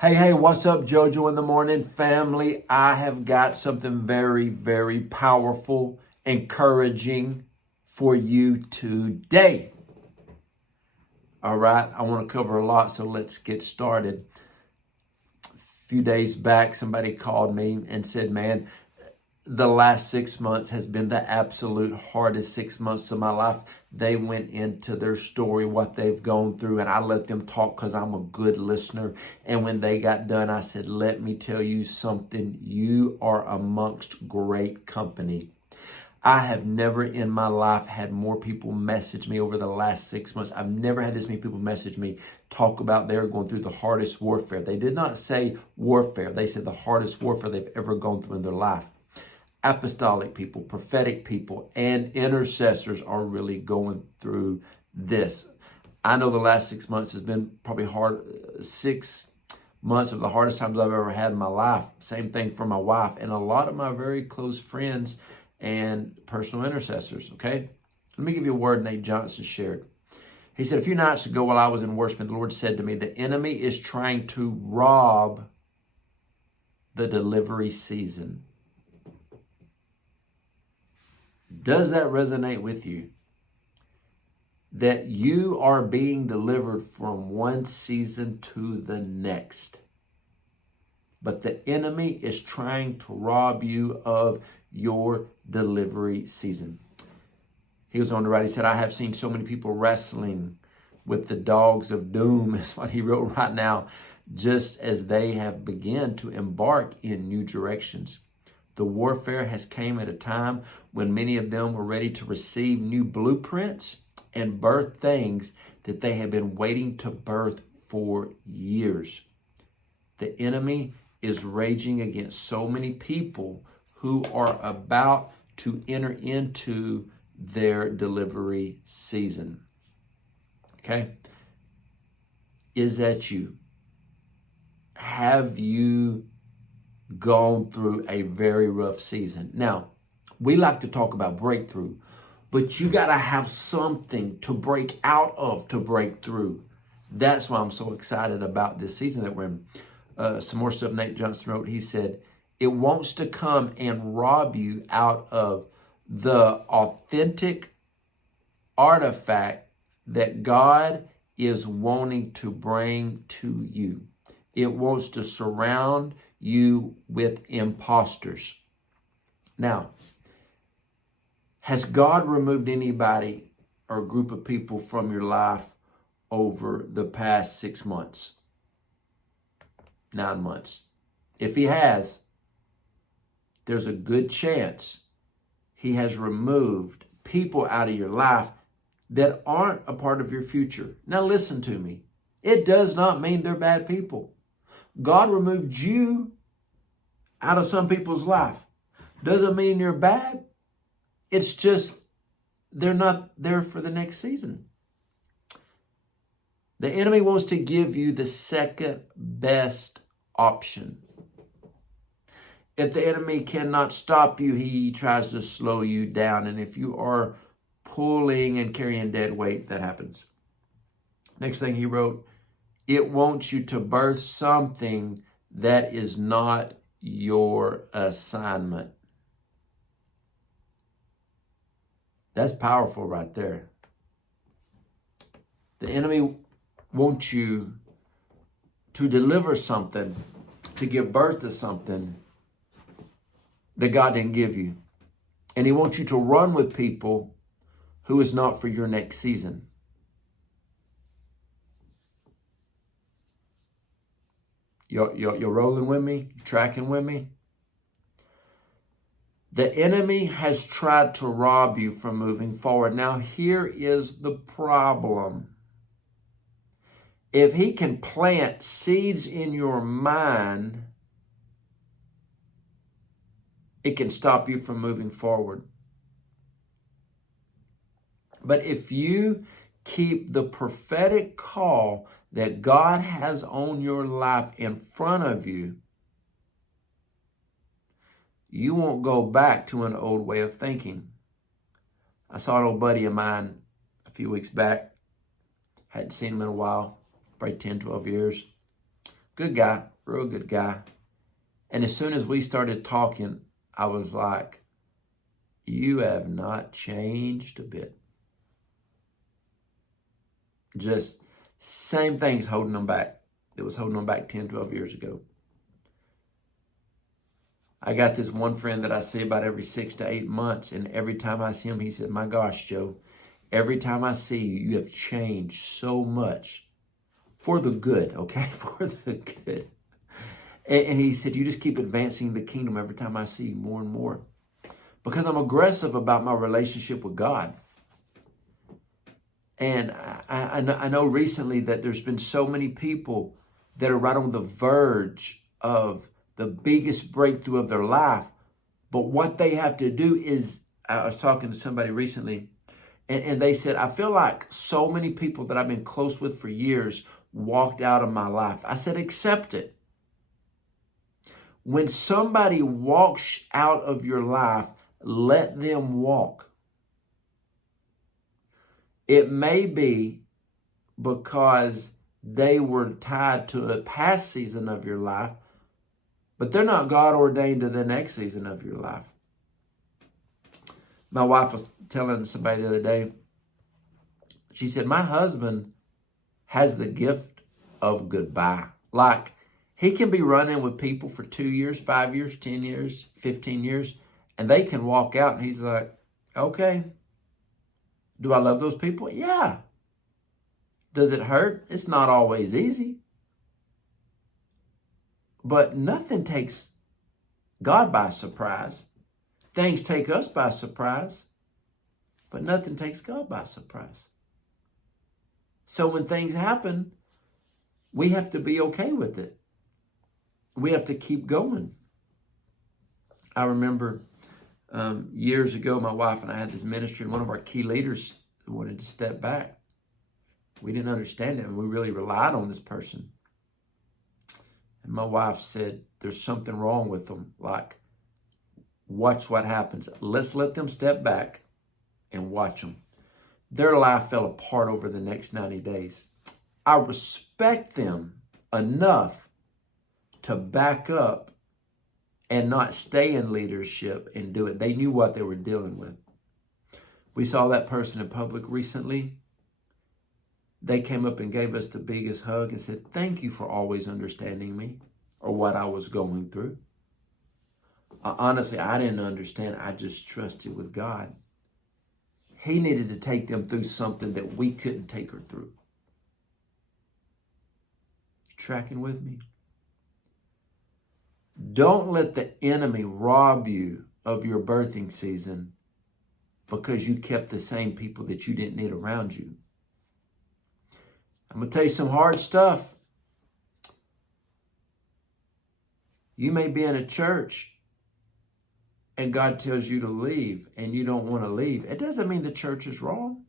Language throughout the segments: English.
Hey, what's up, Joe Joe in the morning family? I have got something very, very powerful, encouraging for you today. All right, I want to cover a lot, so let's get started. A few days back, somebody called me and said, man, the last 6 months has been the absolute hardest 6 months of my life. They went into their story, what they've gone through, and I let them talk because I'm a good listener. And when they got done, I said, let me tell you something. You are amongst great company. I have never in my life had more people message me over the last 6 months. I've never had this many people message me, talk about they're going through the hardest warfare. They did not say warfare. They said the hardest warfare they've ever gone through in their life. Apostolic people, prophetic people, and intercessors are really going through this. I know the last 6 months has been probably hard. 6 months of the hardest times I've ever had in my life. Same thing for my wife and a lot of my very close friends and personal intercessors, okay? Let me give you a word Nate Johnson shared. He said, a few nights ago while I was in worship, the Lord said to me, the enemy is trying to rob the delivery season. Does that resonate with you? That you are being delivered from one season to the next. But the enemy is trying to rob you of your delivery season. He was on the right. He said, I have seen so many people wrestling with the dogs of doom, is what he wrote right now, just as they have begun to embark in new directions. The warfare has came at a time when many of them were ready to receive new blueprints and birth things that they have been waiting to birth for years. The enemy is raging against so many people who are about to enter into their delivery season. Okay? Is that you? Have you gone through a very rough season? Now, we like to talk about breakthrough, but you got to have something to break out of to break through. That's why I'm so excited about this season that we're in. Some more stuff Nate Johnson wrote. He said, it wants to come and rob you out of the authentic artifact that God is wanting to bring to you. It wants to surround you with imposters. Now, has God removed anybody or a group of people from your life over the past 6 months, 9 months? If he has, there's a good chance he has removed people out of your life that aren't a part of your future. Now listen to me. It does not mean they're bad people. God removed you out of some people's life. Doesn't mean you're bad. It's just they're not there for the next season. The enemy wants to give you the second best option. If the enemy cannot stop you, he tries to slow you down. And if you are pulling and carrying dead weight, that happens. Next thing he wrote, it wants you to birth something that is not your assignment. That's powerful right there. The enemy wants you to deliver something, to give birth to something that God didn't give you. And he wants you to run with people who is not for your next season. You're rolling with me? You're tracking with me? The enemy has tried to rob you from moving forward. Now, here is the problem. If he can plant seeds in your mind, it can stop you from moving forward. But if you keep the prophetic call that God has on your life in front of you, you won't go back to an old way of thinking. I saw an old buddy of mine a few weeks back. Hadn't seen him in a while, probably 10, 12 years. Good guy, real good guy. And as soon as we started talking, I was like, you have not changed a bit. Just same things holding them back. It was holding them back 10, 12 years ago. I got this one friend that I see about every 6 to 8 months. And every time I see him, he said, my gosh, Joe, every time I see you, you have changed so much for the good, okay? For the good. And he said, you just keep advancing the kingdom every time I see you more and more. Because I'm aggressive about my relationship with God. And I know recently that there's been so many people that are right on the verge of the biggest breakthrough of their life. But what they have to do is, I was talking to somebody recently, and they said, I feel like so many people that I've been close with for years walked out of my life. I said, accept it. When somebody walks out of your life, let them walk. It may be because they were tied to a past season of your life, but they're not God ordained to the next season of your life. My wife was telling somebody the other day, she said, my husband has the gift of goodbye. Like, he can be running with people for 2 years, 5 years, 10 years, 15 years, and they can walk out and he's like, okay. Do I love those people? Yeah. Does it hurt? It's not always easy. But nothing takes God by surprise. Things take us by surprise, but nothing takes God by surprise. So when things happen, we have to be okay with it. We have to keep going. I remember years ago, my wife and I had this ministry, and one of our key leaders wanted to step back. We didn't understand it, and we really relied on this person. And my wife said, there's something wrong with them. Like, watch what happens. Let's let them step back and watch them. Their life fell apart over the next 90 days. I respect them enough to back up and not stay in leadership and do it. They knew what they were dealing with. We saw that person in public recently. They came up and gave us the biggest hug and said, thank you for always understanding me or what I was going through. Honestly, I didn't understand. I just trusted with God. He needed to take them through something that we couldn't take her through. Tracking with me? Don't let the enemy rob you of your birthing season because you kept the same people that you didn't need around you. I'm going to tell you some hard stuff. You may be in a church and God tells you to leave and you don't want to leave. It doesn't mean the church is wrong.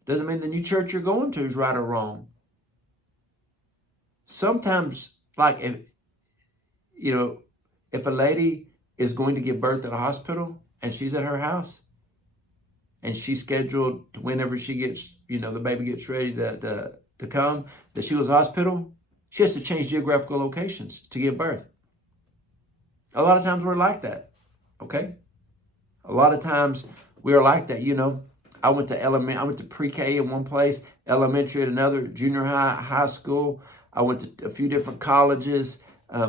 It doesn't mean the new church you're going to is right or wrong. Sometimes, like, if a lady is going to give birth at a hospital and she's at her house and she's scheduled whenever she gets, the baby gets ready to come, that she goes to the hospital, she has to change geographical locations to give birth. A lot of times we're like that, okay? A lot of times we are like that, I went to pre-K in one place, elementary at another, junior high school. I went to a few different colleges,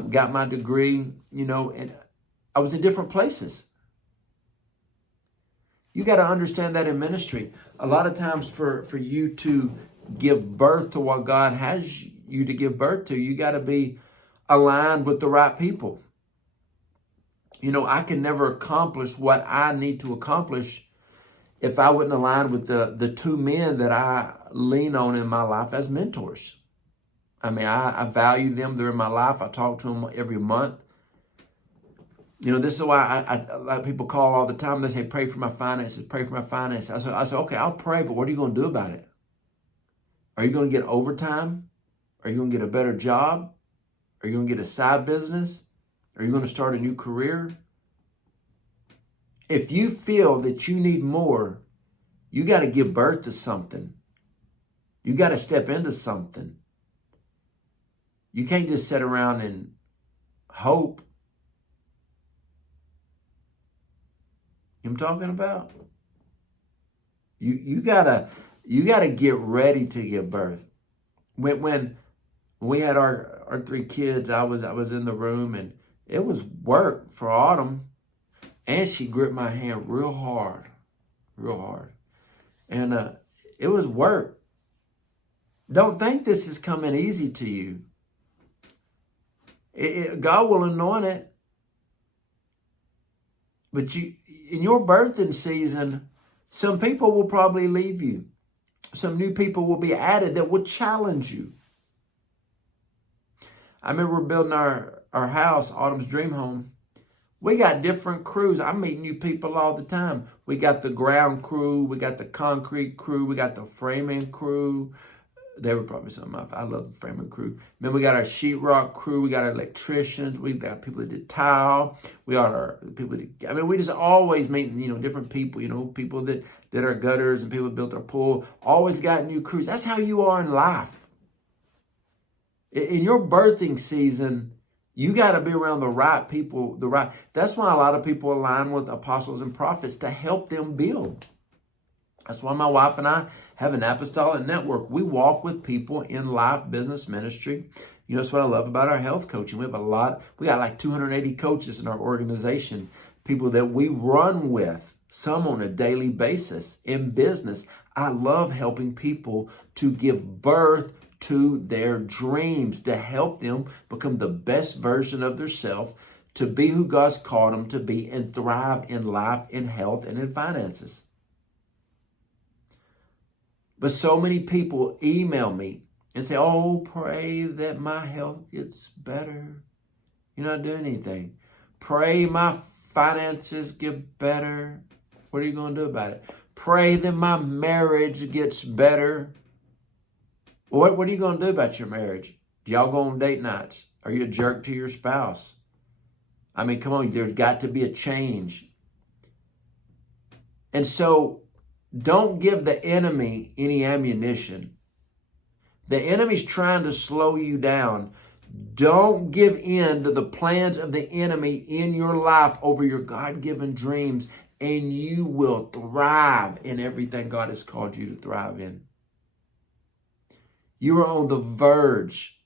got my degree, and I was in different places. You got to understand that in ministry. A lot of times for you to give birth to what God has you to give birth to, you got to be aligned with the right people. I can never accomplish what I need to accomplish if I wouldn't align with the two men that I lean on in my life as mentors. I value them. They're in my life. I talk to them every month. This is why I let people call all the time. They say, pray for my finances, pray for my finances. I said, okay, I'll pray, but what are you going to do about it? Are you going to get overtime? Are you going to get a better job? Are you going to get a side business? Are you going to start a new career? If you feel that you need more, you got to give birth to something. You got to step into something. You can't just sit around and hope. You know what I'm talking about? You gotta get ready to give birth. When we had our three kids, I was in the room, and it was work for Autumn, and she gripped my hand real hard, and it was work. Don't think this is coming easy to you. God will anoint it, but in your birthing season, some people will probably leave you. Some new people will be added that will challenge you. I remember building our house, Autumn's Dream Home. We got different crews. I meet new people all the time. We got the ground crew. We got the concrete crew. We got the framing crew. They were probably some of my, I love the framing crew. Then we got our sheetrock crew. We got our electricians. We got people that did tile. We got our people that, I mean, we just always meet, different people, people that are gutters and people that built our pool. Always got new crews. That's how you are in life. In your birthing season, you got to be around the right people, that's why a lot of people align with apostles and prophets to help them build. That's why my wife and I have an apostolic network. We walk with people in life, business, ministry. That's what I love about our health coaching. We got like 280 coaches in our organization, people that we run with, some on a daily basis in business. I love helping people to give birth to their dreams, to help them become the best version of themselves, to be who God's called them to be, and thrive in life, in health, and in finances. But so many people email me and say, oh, pray that my health gets better. You're not doing anything. Pray my finances get better. What are you going to do about it? Pray that my marriage gets better. What are you going to do about your marriage? Do y'all go on date nights? Are you a jerk to your spouse? I mean, come on, there's got to be a change. And so don't give the enemy any ammunition. The enemy's trying to slow you down. Don't give in to the plans of the enemy in your life over your God-given dreams, and you will thrive in everything God has called you to thrive in. You are on the verge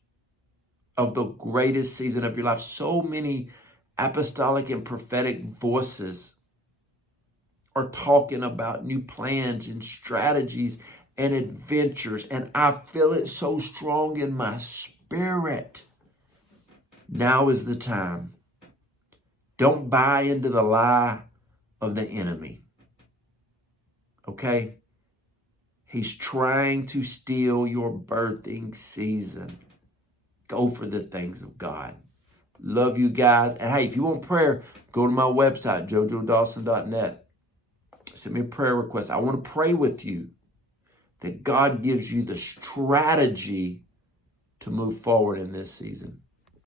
of the greatest season of your life. So many apostolic and prophetic voices are talking about new plans and strategies and adventures, and I feel it so strong in my spirit. Now is the time. Don't buy into the lie of the enemy. Okay? He's trying to steal your birthing season. Go for the things of God. Love you guys. And hey, if you want prayer, go to my website, jojoedawson.net. Send me a prayer request. I want to pray with you that God gives you the strategy to move forward in this season.